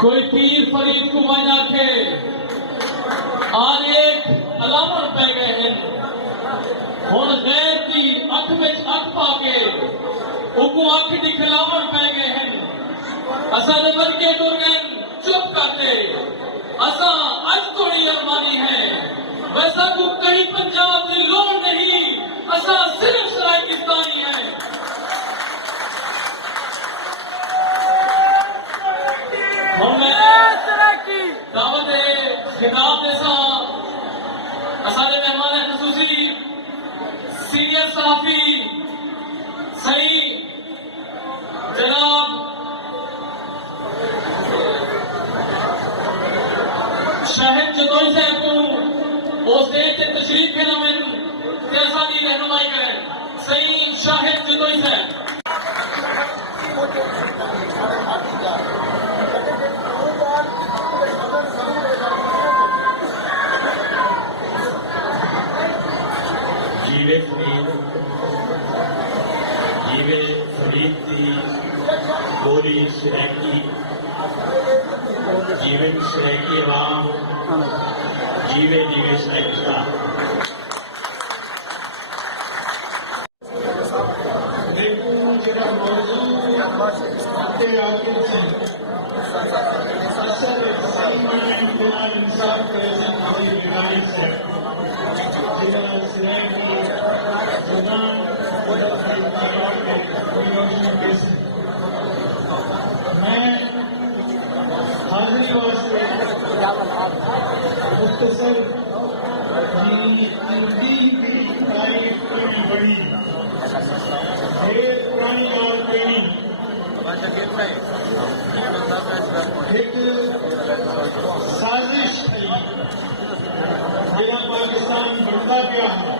कोई पीर फरीद को वजह थे आज एक अलामत पै गए हैं हुण गैर की अख में अख पाके उको अख की खिलावट पै गए हैं असा दे वर्गे तुर गए चुप करके असा अज थोड़ी अरमानी है वैसा को कहीं पंजाब की लोड़ नहीं असा सिर्फ सराकिस्तानी है। दावत खिताब जैसा असारे मेहमान खसूसी सीनियर सहाफी सही जनाब शाहिद जदोई साहब को उस देश से तशरीफ है नमें कैसा की रहनुमाई करें सही शाहिद जदोई साहब। जीवे फरीद की बोली सराकी जीवन सराकी राम जीवे जीवे सराकी साजिश मेरा पाकिस्तान बनता गया है